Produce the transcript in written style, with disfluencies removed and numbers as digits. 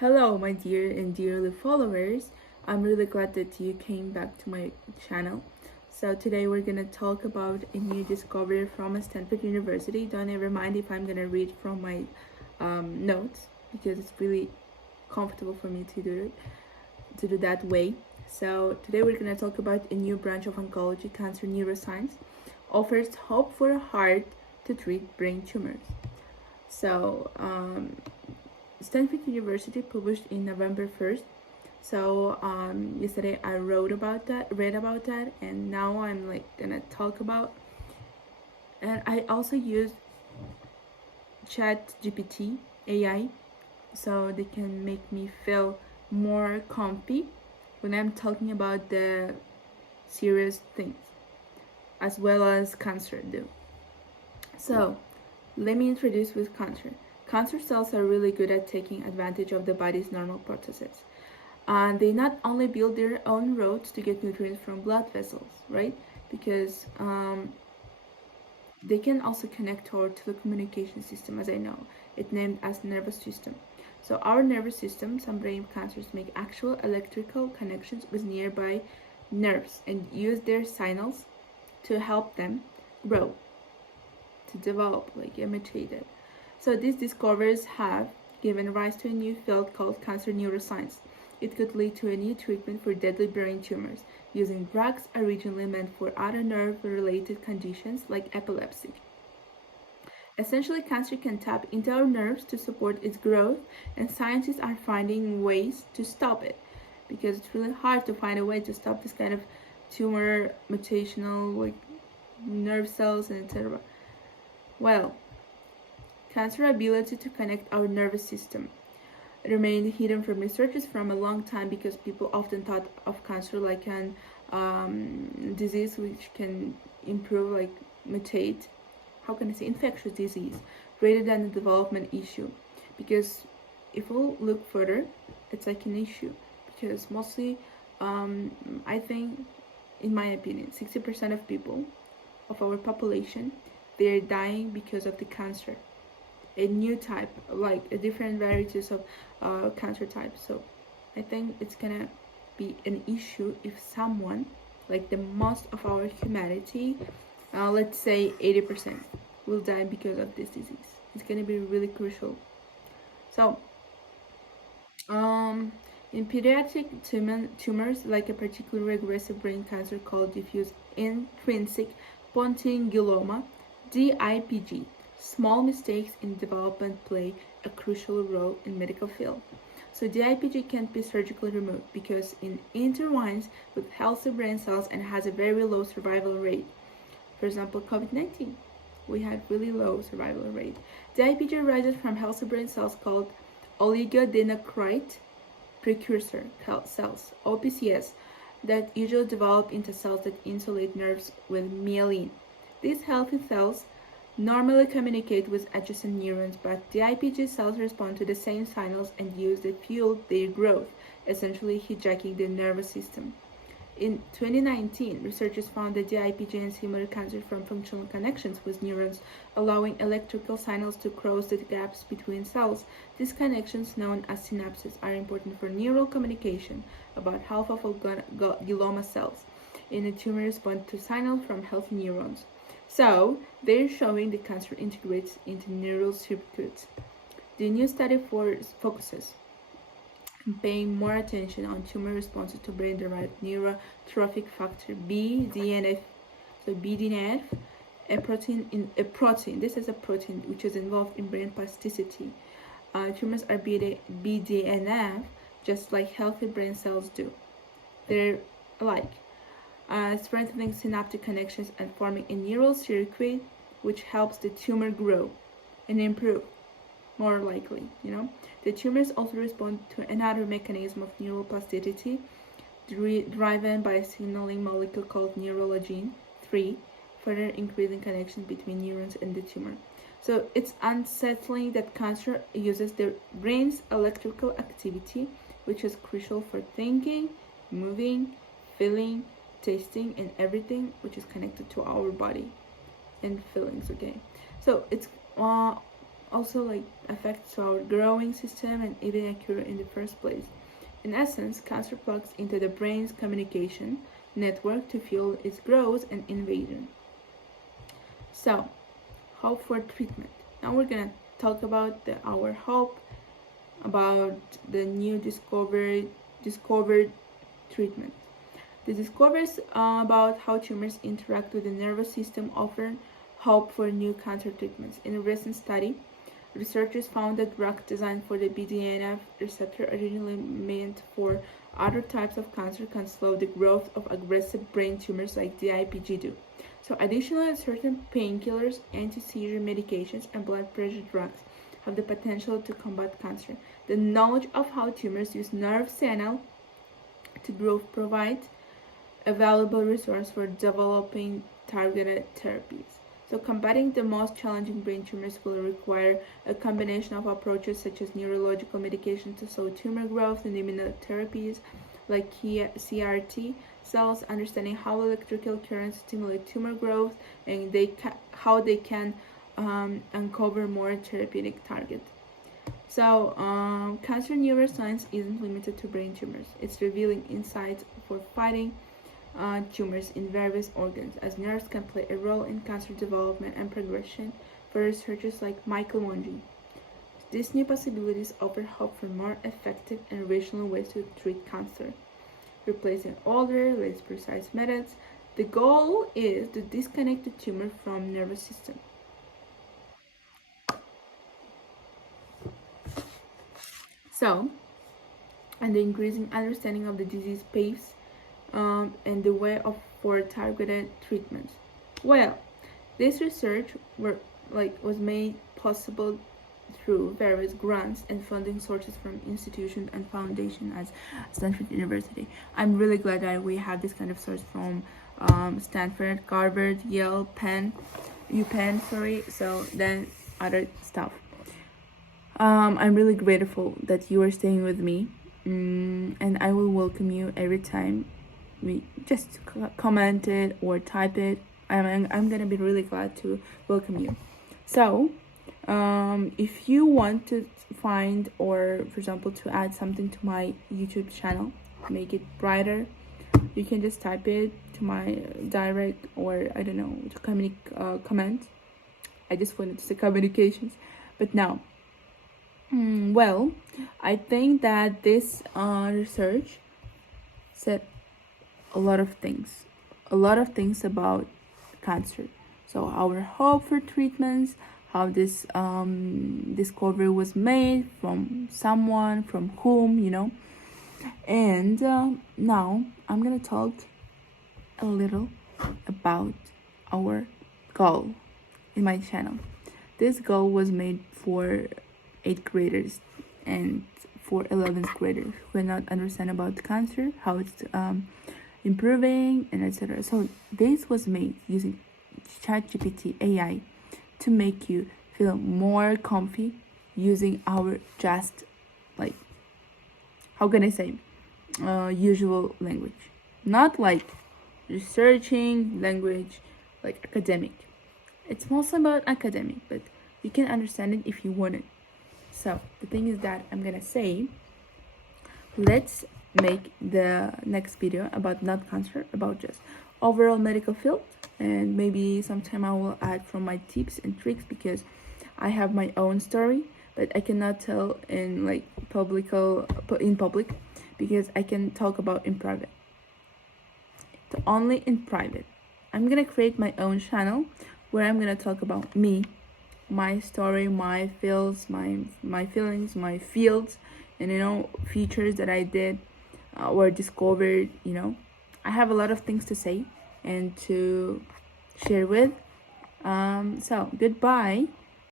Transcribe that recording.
Hello, my dear and dearly followers. I'm really glad that you came back to my channel. So, today we're gonna talk about a new discovery from Stanford University. Don't ever mind if I'm gonna read from my notes because it's really comfortable for me to do that way. So, today we're gonna talk about a new branch of oncology, cancer neuroscience, offers hope for hard to treat brain tumors. So, Stanford University published in November 1st. So yesterday I read about that, and now I'm like gonna talk about. And I also use Chat GPT AI, so they can make me feel more comfy when I'm talking about the serious things, as well as cancer do. So let me introduce with cancer. Cancer cells are really good at taking advantage of the body's normal processes. And they not only build their own roads to get nutrients from blood vessels, right? Because they can also connect to our telecommunication system, as I know. It's named as nervous system. So our nervous system, some brain cancers make actual electrical connections with nearby nerves and use their signals to help them grow, to develop, like imitated. So these discoveries have given rise to a new field called cancer neuroscience. It could lead to a new treatment for deadly brain tumors using drugs originally meant for other nerve-related conditions like epilepsy. Essentially, cancer can tap into our nerves to support its growth, and scientists are finding ways to stop it because it's really hard to find a way to stop this kind of tumor mutational like nerve cells and etc. Well, cancer ability to connect our nervous system remained hidden from researchers from a long time because people often thought of cancer like an disease which can improve, like mutate. How can I say infectious disease rather than a development issue? Because if we look further, it's like an issue because mostly, I think, in my opinion, 60% of people of our population they're dying because of the cancer, a new type, like a different varieties of cancer types. So I think it's gonna be an issue if someone, like the most of our humanity, let's say 80%, will die because of this disease. It's gonna be really crucial. So, um, in pediatric tumors, like a particularly aggressive brain cancer called diffuse intrinsic pontygyloma, DIPG, small mistakes in development play a crucial role in medical field. So DIPG can't be surgically removed because it intertwines with healthy brain cells and has a very low survival rate. For example, COVID-19, we had really low survival rate. DIPG arises from healthy brain cells called oligodendrocyte precursor cells, OPCS, that usually develop into cells that insulate nerves with myelin. These healthy cells normally communicate with adjacent neurons, but the IPG cells respond to the same signals and use the fuel their growth, essentially hijacking the nervous system. In 2019, researchers found that the IPG and similar cancers from functional connections with neurons, allowing electrical signals to cross the gaps between cells. These connections, known as synapses, are important for neural communication. About half of all glioma cells in a tumor respond to signals from healthy neurons. So, they're showing the cancer integrates into neural circuits. The new study focuses paying more attention on tumor responses to brain-derived neurotrophic factor BDNF. So BDNF, a protein. This is a protein which is involved in brain plasticity. Tumors are BDNF just like healthy brain cells do. They're alike, strengthening synaptic connections and forming a neural circuit which helps the tumor grow and improve more likely, The tumors also respond to another mechanism of neuroplasticity driven by a signaling molecule called neurologin 3, further increasing connections between neurons and the tumor. So it's unsettling that cancer uses the brain's electrical activity, which is crucial for thinking, moving, feeling, tasting, and everything which is connected to our body and feelings, okay? So it's also like affects our growing system and even occur in the first place. In essence, cancer plugs into the brain's communication network to fuel its growth and invasion. So, hope for treatment. Now we're gonna talk about our hope about the new discovered treatment. The discoveries about how tumors interact with the nervous system offer hope for new cancer treatments. In a recent study, researchers found that drugs designed for the BDNF receptor originally meant for other types of cancer can slow the growth of aggressive brain tumors like DIPG do. So additionally, certain painkillers, anti-seizure medications, and blood pressure drugs have the potential to combat cancer. The knowledge of how tumors use nerve signal to grow provides a valuable resource for developing targeted therapies. So, combating the most challenging brain tumors will require a combination of approaches such as neurological medication to slow tumor growth and immunotherapies like CRT cells, understanding how electrical currents stimulate tumor growth and how they can uncover more therapeutic targets. So, cancer neuroscience isn't limited to brain tumors. It's revealing insights for fighting tumors in various organs, as nerves can play a role in cancer development and progression for researchers like Michael Mongi. These new possibilities offer hope for more effective and rational ways to treat cancer, replacing older, less precise methods. The goal is to disconnect the tumor from the nervous system. So, and the increasing understanding of the disease paves and the way for targeted treatments. Well, this research was made possible through various grants and funding sources from institutions and foundations as Stanford University. I'm really glad that we have this kind of source from Stanford, Harvard, Yale, UPenn, so then other stuff. I'm really grateful that you are staying with me, and I will welcome you every time we just comment it or type it. I'm gonna be really glad to welcome you. So, if you want to find or, for example, to add something to my YouTube channel, make it brighter, you can just type it to my direct or I don't know to comment. I just wanted to say communications, but now. Well, I think that this research said a lot of things about cancer. So our hope for treatments, how this discovery was made from someone, from whom, and now I'm gonna talk a little about our goal in my channel. This goal was made for 8th graders and for 11th graders who cannot understand about cancer, how it's improving, and etc. So this was made using ChatGPT AI to make you feel more comfy using our just like how can I say usual language, not like researching language like academic. It's mostly about academic, but you can understand it if you want it. So the thing is that I'm gonna say, let's make the next video about not cancer, about just overall medical field, and maybe sometime I will add from my tips and tricks because I have my own story, but I cannot tell in public because I can talk about in private. So only in private. I'm gonna create my own channel where I'm gonna talk about me, my story, my feels, my feelings, my fields, and features that I did or discovered. I have a lot of things to say and to share with. So goodbye.